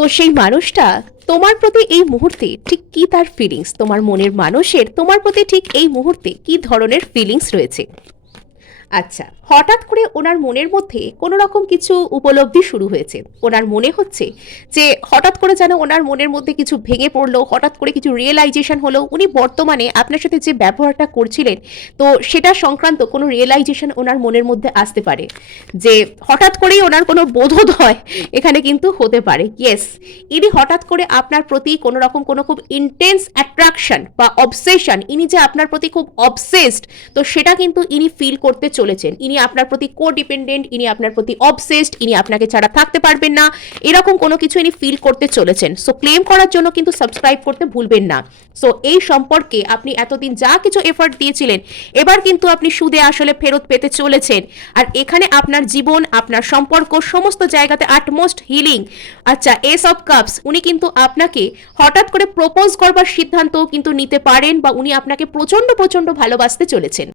তো সেই মানুষটা তোমার প্রতি এই মুহূর্তে ঠিক কি তার ফিলিংস, তোমার মনের মানুষের তোমার প্রতি ঠিক এই মুহূর্তে কি ধরনের ফিলিংস রয়েছে। আচ্ছা, হঠাৎ করে ওনার মনের মধ্যে কোনো রকম কিছু উপলব্ধি শুরু হয়েছে। ওনার মনে হচ্ছে যে হঠাৎ করে যেন ওনার মনের মধ্যে কিছু ভেঙে পড়লো, হঠাৎ করে কিছু রিয়েলাইজেশন হলো। উনি বর্তমানে আপনার সাথে যে ব্যবহারটা করছিলেন, তো সেটা সংক্রান্ত কোনো রিয়েলাইজেশন ওনার মনের মধ্যে আসতে পারে, যে হঠাৎ করেই ওনার কোনো বোধোদয় এখানে কিন্তু হতে পারে। ইয়েস, ইনি হঠাৎ করে আপনার প্রতি কোনো রকম কোনো খুব ইন্টেন্স অ্যাট্রাকশন বা অবসেশন, ইনি যে আপনার প্রতি খুব অবসেসড, তো সেটা কিন্তু ইনি ফিল করতে চলেছেন। ইনি আপনার প্রতি কোডিপেন্ডেন্ট, ইনি আপনার প্রতি অবসেসড, ইনি আপনাকে ছাড়া থাকতে পারবেন না, এরকম কোনো কিছু ইনি ফিল করতে চলেছেন। সো ক্লেম করার জন্য কিন্তু সাবস্ক্রাইব করতে ভুলবেন না। সো এই সম্পর্কে আপনি এতদিন যা কিছু এফর্ট দিয়েছিলেন, এবার কিন্তু আপনি সুদে আসলে ফেরত পেতে চলেছেন। আর এখানে আপনার জীবন, আপনার সম্পর্ক সমস্ত জায়গাতে আটমোস্ট হিলিং। আচ্ছা, এস অফ কাপস, উনি কিন্তু আপনাকে হঠাৎ করে প্রপোজ করবার সিদ্ধান্তও কিন্তু নিতে পারেন, বা উনি আপনাকে প্রচন্ড প্রচন্ড ভালোবাসতে চলেছেন।